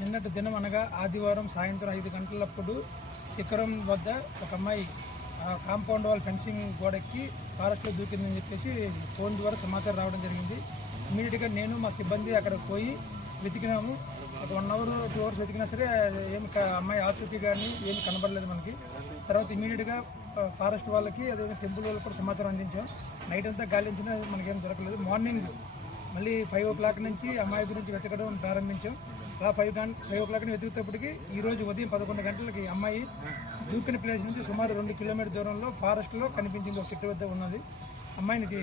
నిన్నటి దినం అనగా ఆదివారం సాయంత్రం 5 గంటలప్పుడు శిఖరం వద్ద ఒక అమ్మాయి కాంపౌండ్ వాల్ ఫెన్సింగ్ గోడెక్కి ఫారెస్ట్లో దూకిందని చెప్పేసి ఫోన్ ద్వారా సమాచారం రావడం జరిగింది. ఇమీడియట్గా నేను మా సిబ్బంది అక్కడికి పోయి వెతికినాము. ఒక 1 అవర్ 2 అవర్స్ వెతికినా సరే ఏమి అమ్మాయి ఆచూకీ కానీ ఏమి కనబడలేదు మనకి. తర్వాత ఇమీడియట్గా ఫారెస్ట్ వాళ్ళకి అదేవిధంగా టెంపుల్ వాళ్ళకి కూడా సమాచారం అందించాం. నైట్ అంతా గాలించినా మనకేం దొరకలేదు. మార్నింగ్ మళ్ళీ 5 o'clock నుంచి అమ్మాయి గురించి వెతకడం ప్రారంభించాం. అలా 5 o'clock వెతికేటప్పటికి ఈరోజు ఉదయం 11 గంటలకి అమ్మాయి దూకిన ప్లేస్ నుంచి సుమారు 2 కిలోమీటర్ దూరంలో ఫారెస్ట్లో కనిపించింది. ఒక చెట్టు వద్ద ఉన్నది. అమ్మాయికి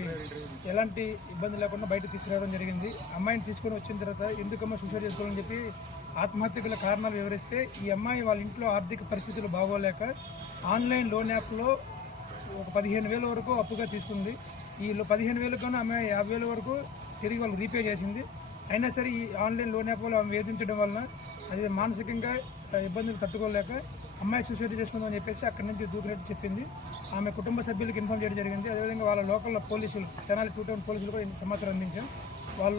ఎలాంటి ఇబ్బంది లేకుండా బయట తీసుకురావడం జరిగింది. అమ్మాయిని తీసుకొని వచ్చిన తర్వాత ఎందుకమ్మా సూసైడ్ చేసుకోవాలని చెప్పి ఆత్మహత్య గల కారణాలు వివరిస్తే ఈ అమ్మాయి వాళ్ళ ఇంట్లో ఆర్థిక పరిస్థితులు బాగోలేక ఆన్లైన్ లోన్ యాప్లో ఒక 15,000 వరకు అప్పుగా తీసుకుంది. ఈ 15,000 కన్నా అమ్మాయి 50,000 వరకు తిరిగి వాళ్ళు రీపే చేసింది. అయినా సరే ఈ ఆన్లైన్ లోన్ యాప్ వాళ్ళు వేధించడం వలన అది మానసికంగా ఇబ్బందులు తట్టుకోలేక అమ్మాయి సూసైడ్ చేసుకుందామని చెప్పేసి అక్కడి నుంచి దూకినట్టు చెప్పింది. ఆమె కుటుంబ సభ్యులకు ఇన్ఫామ్ చేయడం జరిగింది. అదేవిధంగా వాళ్ళ లోకల్ పోలీసులు తెనాలి 2 టౌన్ పోలీసులు కూడా సమాచారం అందించాం. వాళ్ళ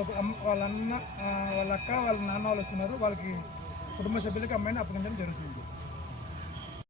అక్క వాళ్ళ నాన్న వాళ్ళు వస్తున్నారు. వాళ్ళకి కుటుంబ సభ్యులకి అమ్మాయిని అప్పగించడం జరుగుతుంది.